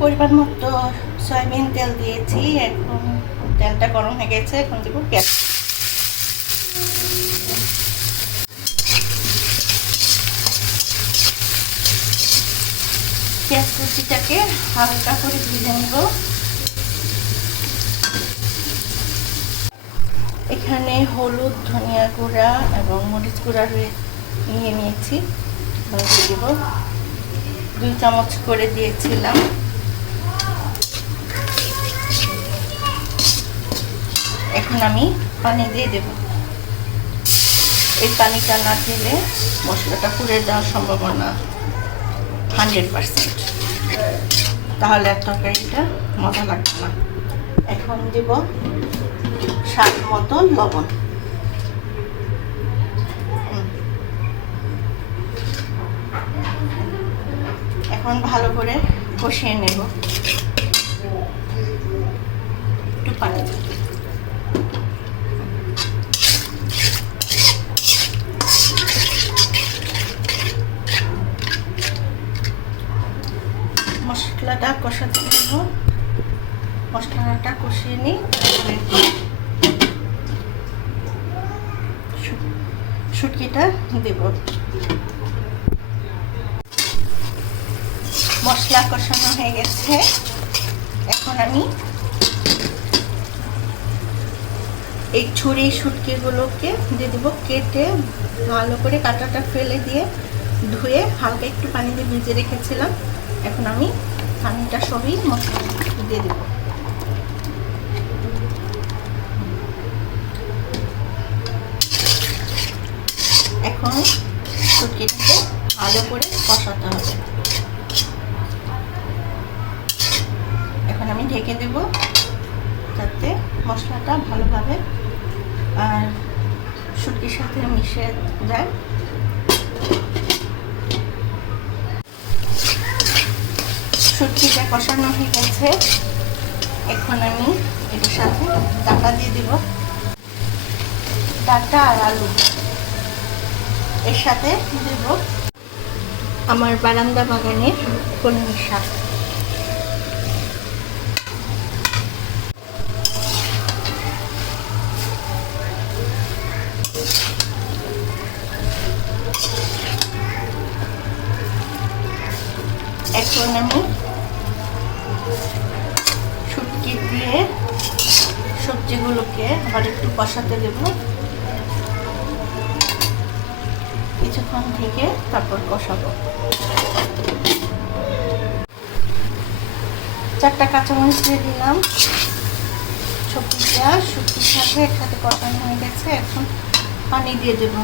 পরিমাণ মতো সয়াবিন তেল দিয়েছি। এখন তেলটা গরম হয়ে গেছে, এখন দেবো পেঁয়াজ। পেঁয়াজ কুচিটাকে হালকা করে ভেজে নেব। এখানে হলুদ, ধনিয়া গুঁড়া এবং মরিচ গুঁড়া নিয়ে নিয়েছি, দিয়ে দেব। 2 চামচ করে দিয়েছিলাম। এখন আমি পানি দিয়ে দেব। এই পানিটা না দিলে মশলাটা পুড়ে যাওয়ার সম্ভাবনা 100%, তাহলে আর তরকারিটা মজা লাগবে না। এখন দেব স্বাদ মতো লবণ। এখন ভালো করে কষিয়ে নেব। একটু পানি দেব। মশলাটা কষাতে দেব। মশলাটা কষিয়ে নিই। শুটকিটা দেব। মশলা কষানো হয়ে গেছে। এখন আমি এই ছুরি শুটকিগুলোকে দিয়ে দেবো। কেটে ভালো করে কাঁটাটা ফেলে দিয়ে ধুয়ে হালকা একটু পানি দিয়ে ভিজে রেখেছিলাম। এখন আমি পানিটা সবই মশলা দিয়ে দেবো। এখন শুটকিটাকে ভালো করে কষাতে হবে। এখন আমি ঢেকে দেব যাতে মশলাটা ভালোভাবে আর শুটকির সাথে মিশে যায়। শুটকিটা কষানো হয়ে গেছে। এখন আমি এটার সাথে ডাটা দিয়ে দিব। ডাটা আর আলু এর সাথে দেব আমার বারান্দা বাগানের কলমি শাক। এখন আমি শুটকি দিয়ে সবজিগুলোকে আবার একটু কষাতে দেব। কিছুক্ষণ থেকে তারপর কষাবো। 4টা কাঁচামরিচ দিয়ে দিলাম। সবজিটা শুটকির সাথে একসাথে কষানো হয়ে গেছে। এখন পানি দিয়ে দেব।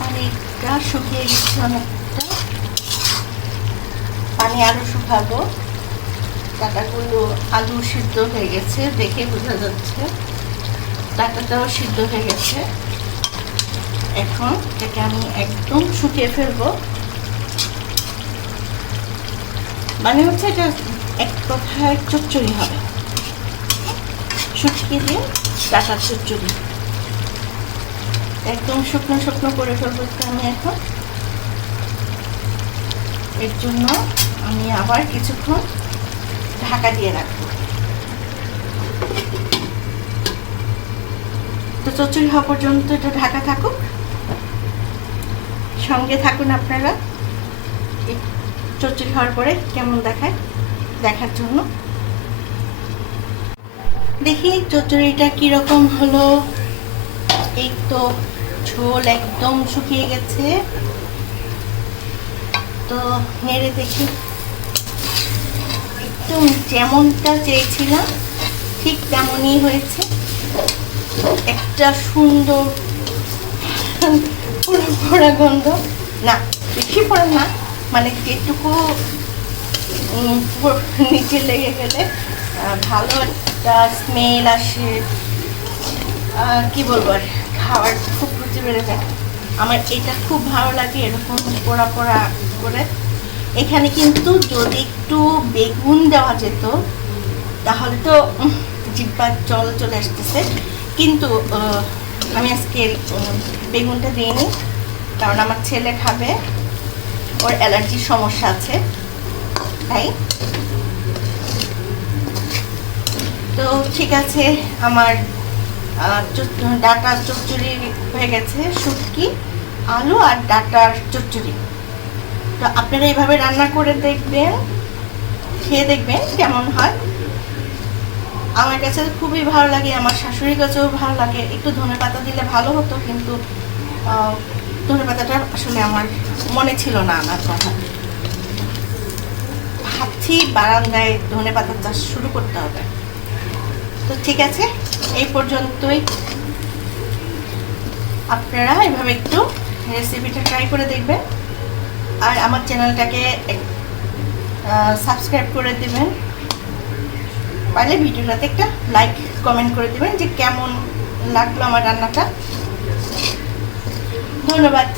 পানিটা শুকিয়ে গেছে অনেকটা। পানি আরো শুকাবো। ডাটাগুলো আলু সিদ্ধ হয়ে গেছে, দেখে বোঝা যাচ্ছে। ডাটাটাও সিদ্ধ হয়ে গেছে। এখন এটাকে আমি একদম শুকিয়ে ফেলবো। মানে হচ্ছে এটা এক কথায় চচ্চড়ি হবে। শুটকি দিয়ে ডাটার চচ্চড়ি একদম শুকনো শুকনো করে ফেলবো আমি এখন। এর জন্য আমি আবার কিছুক্ষণ ঢাকা দিয়ে রাখবো। তো চচ্চড়ি হওয়া পর্যন্ত এটা ঢাকা থাকুক। সঙ্গে থাকুন আপনারা। এই চচ্চড়ি হওয়ার পরে কেমন দেখায় দেখার জন্য। দেখি চচ্চড়িটা কিরকম হলো। এই তো ঝোল একদম শুকিয়ে গেছে। তো নেড়ে দেখি। একদম যেমনটা চেয়েছিলাম ঠিক তেমনই হয়েছে। একটা সুন্দর পোড়া গন্ধ, না বেশি পোড়া না, মানে যেটুকু নিচে লেগে গেলে ভালো একটা স্মেল আসে, কি বলবো আর, খাওয়ার খুব রুচি বেড়ে যায়। আমার এটা খুব ভালো লাগে এরকম পোড়া পোড়া করে। এখানে কিন্তু যদি একটু বেগুন দেওয়া যেত তাহলে তো জিহ্বার জল চলে আসতেছে, কিন্তু আমি আজকে বেগুনটা দিইনি, কারণ আমার ছেলে খাবে, ওর অ্যালার্জির সমস্যা আছে তাই। তো ঠিক আছে, আমার ডাটার চচ্চড়ি হয়ে গেছে, শুটকি, আলু আর ডাটার চচ্চড়ি। তো আপনারা এইভাবে রান্না করে দেখবেন, খেয়ে দেখবেন কেমন হয়। আমার কাছে খুবই ভালো লাগে, আমার শাশুড়ির কাছেও ভালো লাগে। একটু ধনেপাতা দিলে ভালো হতো, কিন্তু ধনেপাতাটা আসলে আমার মনে ছিল না আনার কথা। ভাবছি বারান্দায় ধনেপাতার চাষ শুরু করতে হবে। তো ঠিক আছে, এই পর্যন্তই। আপনারা এভাবে একটু রেসিপিটা ট্রাই করে দেখবেন, আর আমার চ্যানেলটাকে সাবস্ক্রাইব করে দেবেন। পারলে ভিডিওটাতে একটা লাইক কমেন্ট করে দেবেন যে কেমন লাগলো আমার রান্নাটা। ধন্যবাদ।